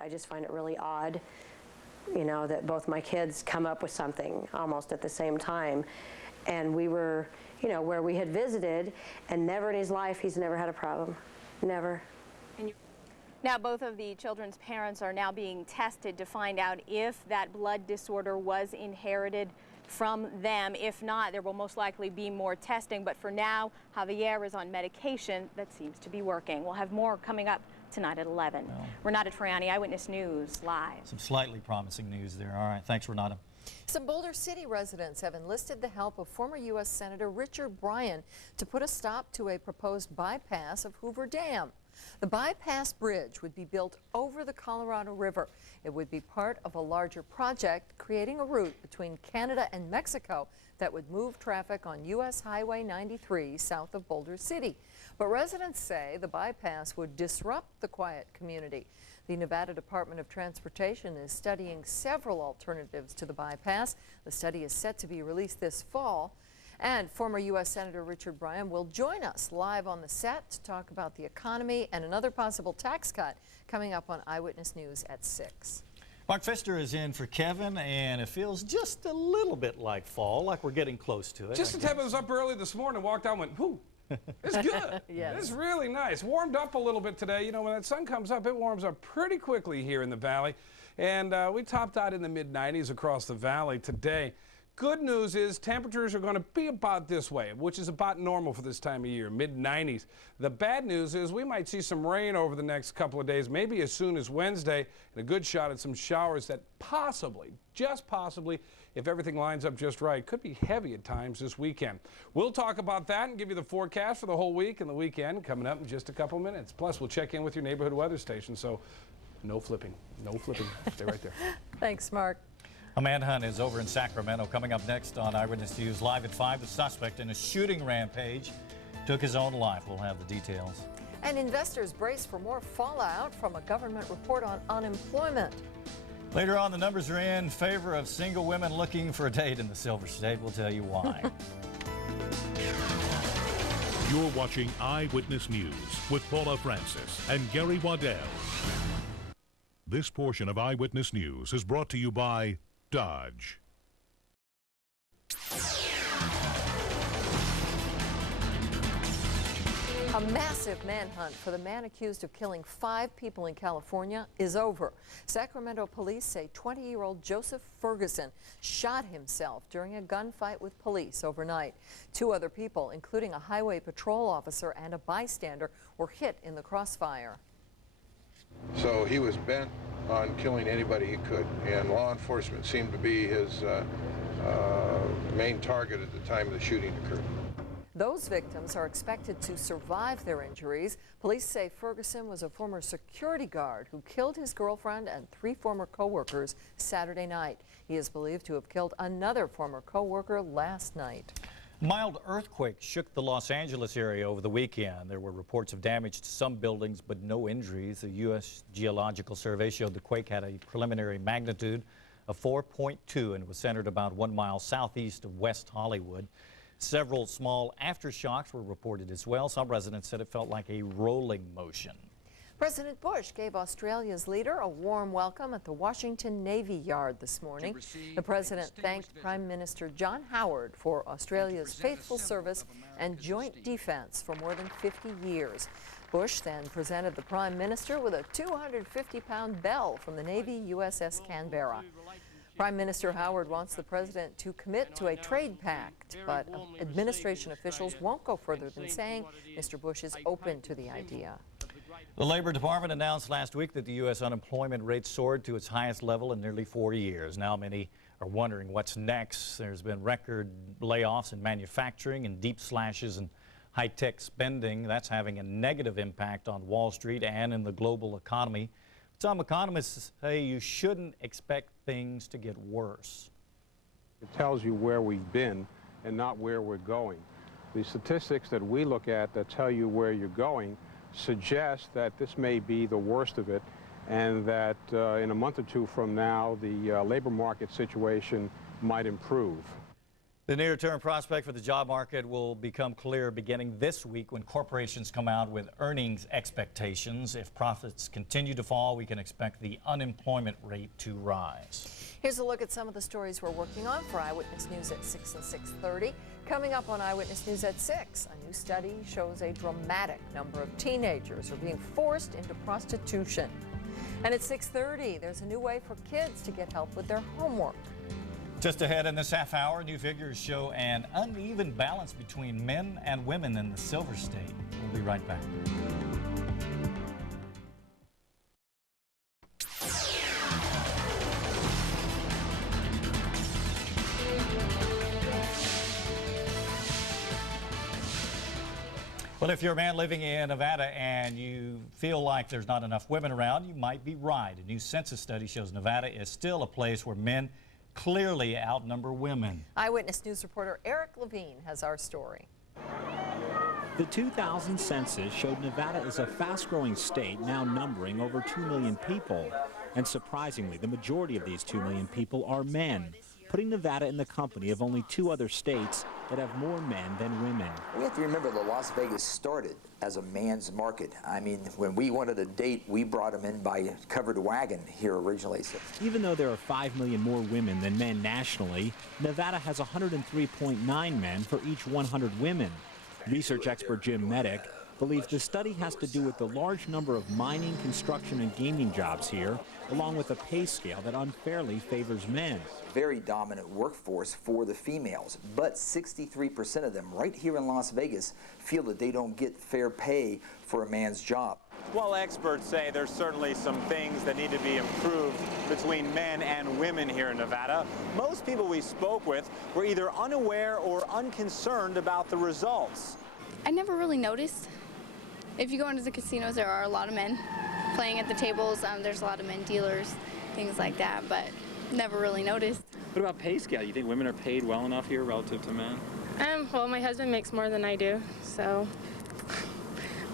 I just find it really odd, you know, that both my kids come up with something almost at the same time. And we were, you know, where we had visited, and never in his life, he's never had a problem. Never. Now, both of the children's parents are now being tested to find out if that blood disorder was inherited from them. If not, there will most likely be more testing. But for now, Javier is on medication that seems to be working. We'll have more coming up tonight at 11. Well, Renata Friani, Eyewitness News, live. Some slightly promising news there. All right, thanks, Renata. Some Boulder City residents have enlisted the help of former U.S. Senator Richard Bryan to put a stop to a proposed bypass of Hoover Dam. The bypass bridge would be built over the Colorado River. It would be part of a larger project creating a route between Canada and Mexico that would move traffic on U.S. Highway 93 south of Boulder City. But residents say the bypass would disrupt the quiet community. The Nevada Department of Transportation is studying several alternatives to the bypass. The study is set to be released this fall. And former U.S. Senator Richard Bryan will join us live on the set to talk about the economy and another possible tax cut coming up on Eyewitness News at 6. Mark Pfister is in for Kevin, and it feels just a little bit like fall, like we're getting close to it. Just a tip. I was up early this morning, walked out and went, whoo. It's good. Yes. It's really nice. Warmed up a little bit today. You know, when that sun comes up, it warms up pretty quickly here in the valley. And we topped out in the mid-90s across the valley today. Good news is temperatures are going to be about this way, which is about normal for this time of year, mid-90s. The bad news is we might see some rain over the next couple of days, maybe as soon as Wednesday, and a good shot at some showers that possibly, just possibly, if everything lines up just right, could be heavy at times this weekend. We'll talk about that and give you the forecast for the whole week and the weekend coming up in just a couple minutes. Plus, we'll check in with your neighborhood weather station, so no flipping. No flipping. Stay right there. Thanks, Mark. A manhunt is over in Sacramento. Coming up next on Eyewitness News Live at 5, the suspect in a shooting rampage took his own life. We'll have the details. And investors brace for more fallout from a government report on unemployment. Later on, the numbers are in favor of single women looking for a date in the Silver State. We'll tell you why. You're watching Eyewitness News with Paula Francis and Gary Waddell. This portion of Eyewitness News is brought to you by Dodge. A massive manhunt for the man accused of killing 5 people in California is over. Sacramento police say 20-year-old Joseph Ferguson shot himself during a gunfight with police overnight. 2 other people, including a highway patrol officer and a bystander, were hit in the crossfire. So he was bent on killing anybody he could, and law enforcement seemed to be his main target at the time the shooting occurred. Those victims are expected to survive their injuries. Police say Ferguson was a former security guard who killed his girlfriend and 3 former co-workers Saturday night. He is believed to have killed another former co-worker last night. A mild earthquake shook the Los Angeles area over the weekend. There were reports of damage to some buildings, but no injuries. The U.S. Geological Survey showed the quake had a preliminary magnitude of 4.2 and was centered about 1 mile southeast of West Hollywood. Several small aftershocks were reported as well. Some residents said it felt like a rolling motion. President Bush gave Australia's leader a warm welcome at the Washington Navy Yard this morning. The president thanked Prime Minister John Howard for Australia's faithful service and joint defense for more than 50 years. Bush then presented the Prime Minister with a 250-pound bell from the Navy USS Canberra. Prime Minister Howard wants the president to commit to a trade pact, but administration officials won't go further than saying Mr. Bush is open to the idea. The Labor Department announced last week that the U.S. unemployment rate soared to its highest level in nearly 4 years. Now many are wondering what's next. There's been record layoffs in manufacturing and deep slashes in high-tech spending. That's having a negative impact on Wall Street and in the global economy. Some economists say you shouldn't expect things to get worse. It tells you where we've been and not where we're going. The statistics that we look at that tell you where you're going suggest that this may be the worst of it, and that in a month or 2 from now, the labor market situation might improve. The near-term prospect for the job market will become clear beginning this week when corporations come out with earnings expectations. If profits continue to fall, we can expect the unemployment rate to rise. Here's a look at some of the stories we're working on for Eyewitness News at 6 and 6:30. Coming up on Eyewitness News at 6, a new study shows a dramatic number of teenagers are being forced into prostitution. And at 6:30, there's a new way for kids to get help with their homework. Just ahead in this half hour, new figures show an uneven balance between men and women in the Silver State. We'll be right back. Well, if you're a man living in Nevada and you feel like there's not enough women around, you might be right. A new census study shows Nevada is still a place where men clearly outnumber women. Eyewitness News reporter Eric Levine has our story. The 2000 census showed Nevada is a fast-growing state now numbering over 2 million people. And surprisingly, the majority of these 2 million people are men, putting Nevada in the company of only 2 other states that have more men than women. We have to remember that Las Vegas started as a man's market. I mean, when we wanted a date, we brought them in by covered wagon here originally. Even though there are 5 million more women than men nationally, Nevada has 103.9 men for each 100 women. Research expert Jim Medic believes the study has to do with the large number of mining, construction, and gaming jobs here, along with a pay scale that unfairly favors men. Very dominant workforce for the females, but 63% of them right here in Las Vegas feel that they don't get fair pay for a man's job. While experts say there's certainly some things that need to be improved between men and women here in Nevada, most people we spoke with were either unaware or unconcerned about the results. I never really noticed. If you go into the casinos, there are a lot of men playing at the tables. There's a lot of men dealers, things like that, but never really noticed. What about pay scale? You think women are paid well enough here relative to men? Well, my husband makes more than I do, so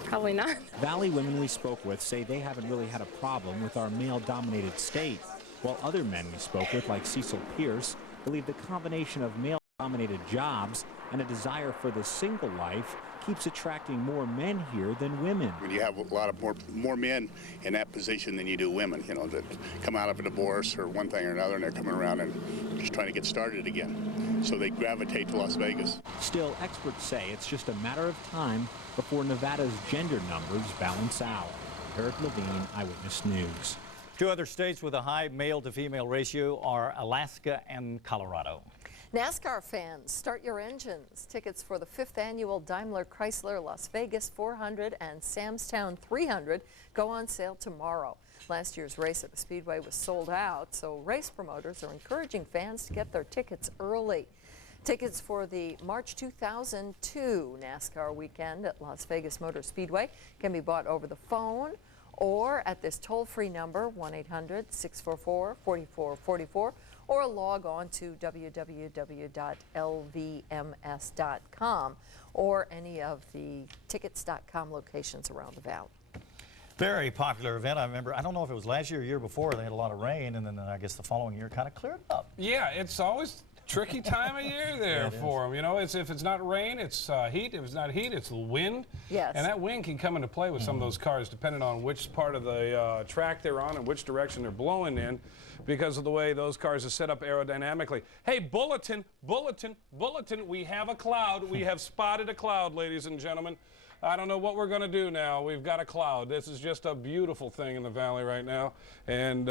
probably not. Valley women we spoke with say they haven't really had a problem with our male-dominated state, while other men we spoke with, like Cecil Pierce, believe the combination of male-dominated jobs and a desire for the single life keeps attracting more men here than women. When you have a lot of more men in that position than you do women, you know, that come out of a divorce or one thing or another, and they're coming around and just trying to get started again. So they gravitate to Las Vegas. Still, experts say it's just a matter of time before Nevada's gender numbers balance out. Eric Levine, Eyewitness News. 2 other states with a high male-to-female ratio are Alaska and Colorado. NASCAR fans, start your engines. Tickets for the 5th annual Daimler Chrysler Las Vegas 400 and Samstown 300 go on sale tomorrow. Last year's race at the Speedway was sold out, so race promoters are encouraging fans to get their tickets early. Tickets for the March 2002 NASCAR weekend at Las Vegas Motor Speedway can be bought over the phone or at this toll-free number, 1-800-644-4444, or log on to www.lvms.com or any of the tickets.com locations around the valley. Very popular event. I remember, I don't know if it was last year or year before, they had a lot of rain, and then I guess the following year kind of cleared up. Yeah, it's always tricky time of year there for them. You know, if it's not rain, it's heat. If it's not heat, it's wind. Yes. And that wind can come into play with some of those cars depending on which part of the track they're on and which direction they're blowing in because of the way those cars are set up aerodynamically. Hey, bulletin, bulletin, bulletin. We have a cloud. We have spotted a cloud, ladies and gentlemen. I don't know what we're going to do now. We've got a cloud. This is just a beautiful thing in the valley right now. And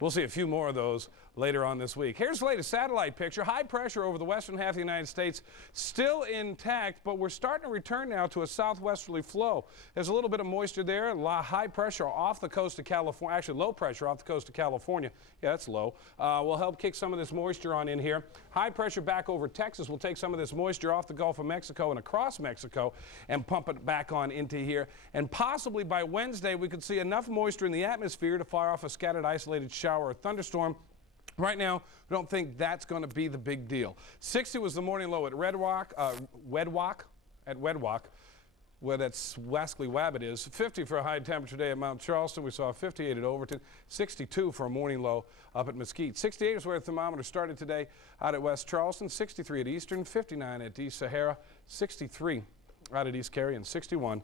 we'll see a few more of those later on this week. Here's the latest satellite picture. High pressure over the western half of the United States still intact, but we're starting to return now to a southwesterly flow. There's a little bit of moisture there, high pressure off the coast of California, actually low pressure off the coast of California. Yeah, that's low. Will help kick some of this moisture on in here. High pressure back over Texas will take some of this moisture off the Gulf of Mexico and across Mexico and pump it back on into here. And possibly by Wednesday, we could see enough moisture in the atmosphere to fire off a scattered isolated shower or thunderstorm. Right now, we don't think that's going to be the big deal. 60 was the morning low at Wedlock. where that's Wascally Wabbit is. 50 for a high temperature day at Mount Charleston. We saw 58 at Overton, 62 for a morning low up at Mesquite. 68 is where the thermometer started today out at West Charleston, 63 at Eastern, 59 at East Sahara, 63 out at East Cary, and 61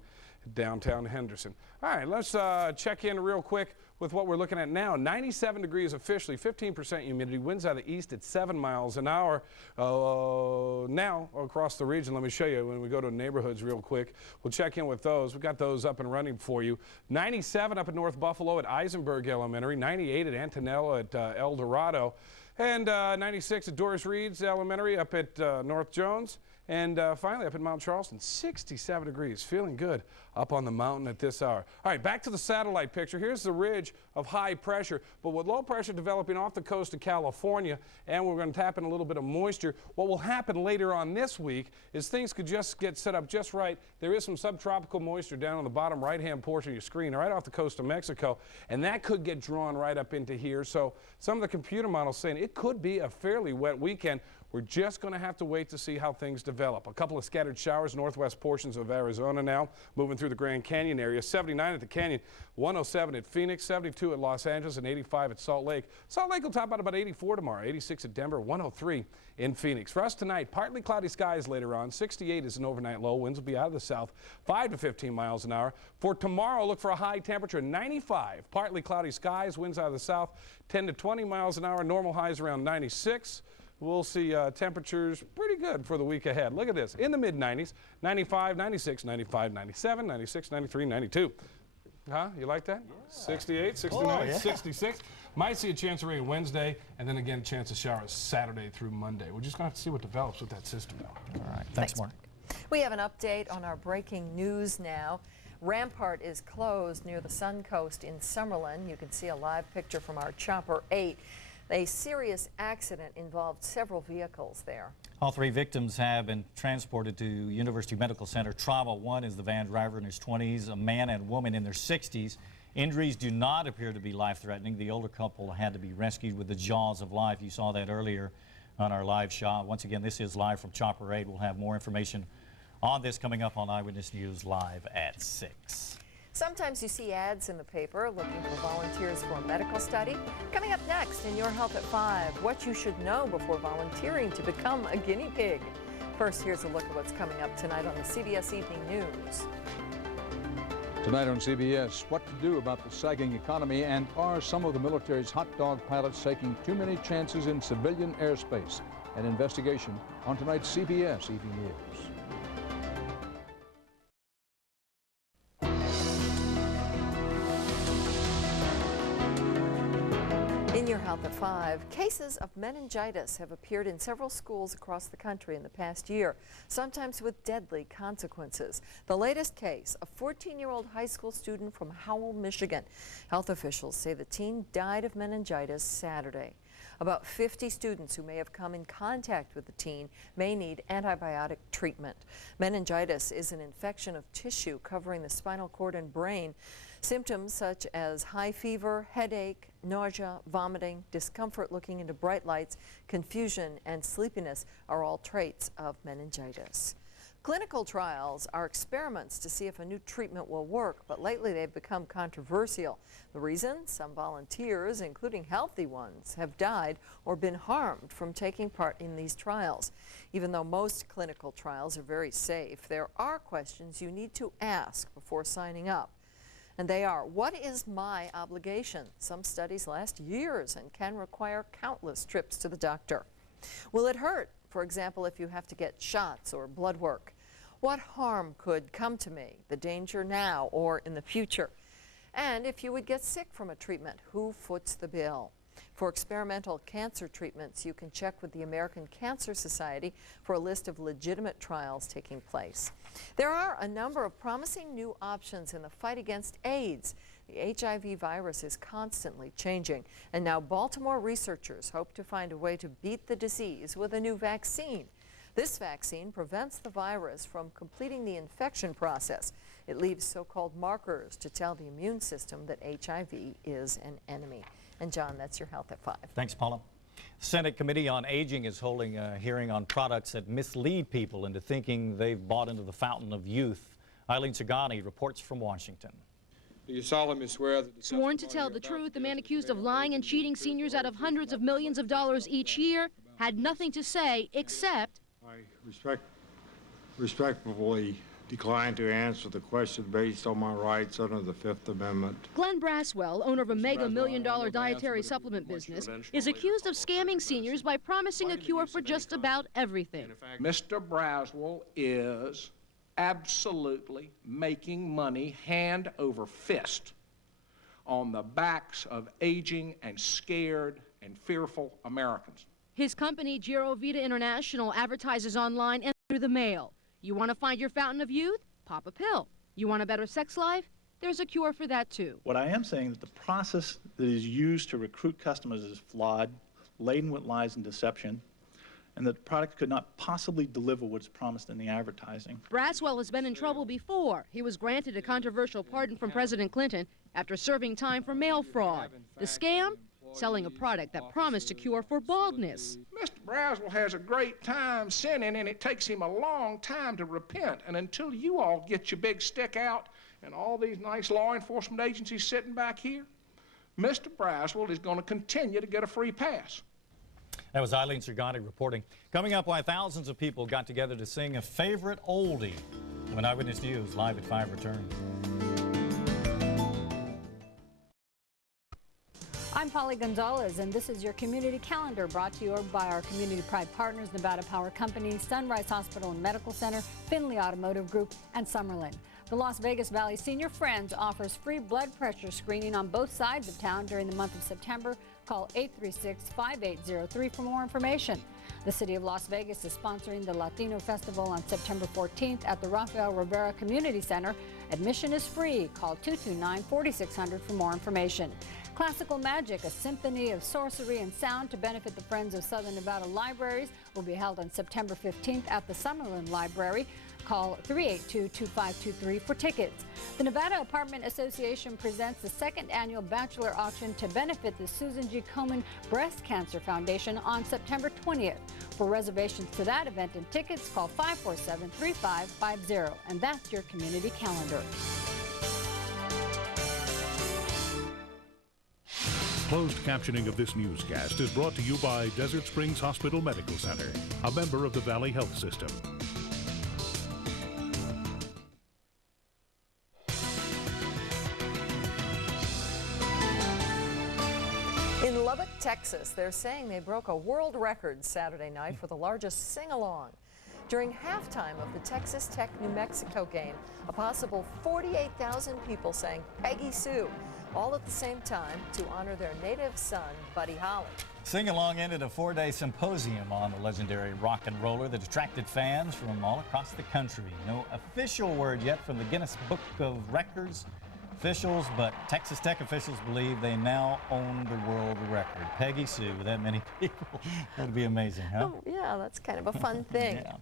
downtown Henderson. All right, let's check in real quick with what we're looking at now. 97 degrees officially, 15% humidity, winds out of the east at 7 miles an hour. Now across the region, let me show you when we go to neighborhoods real quick. We'll check in with those. We've got those up and running for you. 97 up at North Buffalo at Eisenberg Elementary, 98 at Antonella at El Dorado, and 96 at Doris Reed's Elementary up at North Jones. And finally up at Mount Charleston, 67 degrees, feeling good up on the mountain at this hour. All right, back to the satellite picture. Here's the ridge of high pressure, but with low pressure developing off the coast of California, and we're going to tap in a little bit of moisture. What will happen later on this week is things could just get set up just right. There is some subtropical moisture down on the bottom right-hand portion of your screen, right off the coast of Mexico, and that could get drawn right up into here. So some of the computer models saying it could be a fairly wet weekend. We're just going to have to wait to see how things develop. A couple of scattered showers, northwest portions of Arizona now, moving through the Grand Canyon area. 79 at the Canyon, 107 at Phoenix, 72 at Los Angeles, and 85 at Salt Lake. Salt Lake will top out about 84 tomorrow, 86 at Denver, 103 in Phoenix. For us tonight, partly cloudy skies later on. 68 is an overnight low. Winds will be out of the south, 5 to 15 miles an hour. For tomorrow, look for a high temperature of 95. Partly cloudy skies, winds out of the south, 10 to 20 miles an hour. Normal highs around 96. We'll see temperatures pretty good for the week ahead. Look at this, in the mid-90s, 95, 96, 95, 97, 96, 93, 92. Huh? You like that? Yeah. 68, 69, 66. Might see a chance of rain Wednesday, and then again, a chance of showers Saturday through Monday. We're just going to have to see what develops with that system now. All right. Thanks, Mark. We have an update on our breaking news now. Rampart is closed near the Suncoast in Summerlin. You can see a live picture from our Chopper 8. A serious accident involved several vehicles there. All 3 victims have been transported to University Medical Center. Trauma 1 is the van driver in his 20s, a man and woman in their 60s. Injuries do not appear to be life-threatening. The older couple had to be rescued with the jaws of life. You saw that earlier on our live shot. Once again, this is live from Chopper 8. We'll have more information on this coming up on Eyewitness News live at 6. Sometimes you see ads in the paper looking for volunteers for a medical study. Coming up next in Your Health at 5, what you should know before volunteering to become a guinea pig. First, here's a look at what's coming up tonight on the CBS Evening News. Tonight on CBS, what to do about the sagging economy, and are some of the military's hot dog pilots taking too many chances in civilian airspace? An investigation on tonight's CBS Evening News. In Your Health at 5, cases of meningitis have appeared in several schools across the country in the past year, sometimes with deadly consequences. The latest case, a 14-year-old high school student from Howell, Michigan. Health officials say the teen died of meningitis Saturday. About 50 students who may have come in contact with the teen may need antibiotic treatment. Meningitis is an infection of tissue covering the spinal cord and brain. Symptoms such as high fever, headache, nausea, vomiting, discomfort looking into bright lights, confusion, and sleepiness are all traits of meningitis. Clinical trials are experiments to see if a new treatment will work, but lately they've become controversial. The reason? Some volunteers, including healthy ones, have died or been harmed from taking part in these trials. Even though most clinical trials are very safe, there are questions you need to ask before signing up. And they are, what is my obligation? Some studies last years and can require countless trips to the doctor. Will it hurt? For example, if you have to get shots or blood work. What harm could come to me? The danger now or in the future? And if you would get sick from a treatment, who foots the bill? For experimental cancer treatments, you can check with the American Cancer Society for a list of legitimate trials taking place. There are a number of promising new options in the fight against AIDS. The HIV virus is constantly changing, and now Baltimore researchers hope to find a way to beat the disease with a new vaccine. This vaccine prevents the virus from completing the infection process. It leaves so-called markers to tell the immune system that HIV is an enemy. And John, that's your Health at 5. Thanks, Paula. Senate Committee on Aging is holding a hearing on products that mislead people into thinking they've bought into the fountain of youth. Eileen Sagani reports from Washington. Do you solemnly swear that the sworn to tell the truth, the man accused of lying and cheating seniors out of hundreds of millions of dollars each year had nothing to say except, I respectfully decline to answer the question based on my rights under the Fifth Amendment. Glenn Braswell, owner of a mega million-dollar dietary supplement business, is accused of scamming seniors by promising a cure for just about everything. Mr. Braswell is absolutely making money hand over fist on the backs of aging and scared and fearful Americans. His company, Giro Vita International, advertises online and through the mail. You want to find your fountain of youth? Pop a pill. You want a better sex life? There's a cure for that, too. What I am saying is that the process that is used to recruit customers is flawed, laden with lies and deception, and that the product could not possibly deliver what's promised in the advertising. Braswell has been in trouble before. He was granted a controversial pardon from President Clinton after serving time for mail fraud. The scam? Selling a product that promised a cure for baldness. Mr. Braswell has a great time sinning, and it takes him a long time to repent. And until you all get your big stick out and all these nice law enforcement agencies sitting back here, Mr. Braswell is going to continue to get a free pass. That was Eileen Sagani reporting. Coming up, why thousands of people got together to sing a favorite oldie when Eyewitness News Live at 5 returns. I'm Polly Gonzalez, and this is your community calendar brought to you by our community pride partners, Nevada Power Company, Sunrise Hospital and Medical Center, Finley Automotive Group, and Summerlin. The Las Vegas Valley Senior Friends offers free blood pressure screening on both sides of town during the month of September. Call 836-5803 for more information. The City of Las Vegas is sponsoring the Latino Festival on September 14th at the Rafael Rivera Community Center. Admission is free. Call 229-4600 for more information. Classical Magic, a symphony of sorcery and sound to benefit the Friends of Southern Nevada Libraries, will be held on September 15th at the Summerlin Library. Call 382-2523 for tickets. The Nevada Apartment Association presents the second annual bachelor auction to benefit the Susan G. Komen Breast Cancer Foundation on September 20th. For reservations to that event and tickets, call 547-3550. And that's your community calendar. Closed captioning of this newscast is brought to you by Desert Springs Hospital Medical Center, a member of the Valley Health System. In Lubbock, Texas, they're saying they broke a world record Saturday night for the largest sing-along. During halftime of the Texas Tech-New Mexico game, a possible 48,000 people sang Peggy Sue, all at the same time to honor their native son, Buddy Holly. Sing-along ended a 4-day symposium on the legendary rock and roller that attracted fans from all across the country. No official word yet from the Guinness Book of Records officials, but Texas Tech officials believe they now own the world record. Peggy Sue with that many people. That'd be amazing, huh? Oh, yeah, that's kind of a fun thing. Yeah.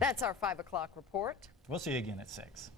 That's our 5 o'clock report. We'll see you again at 6.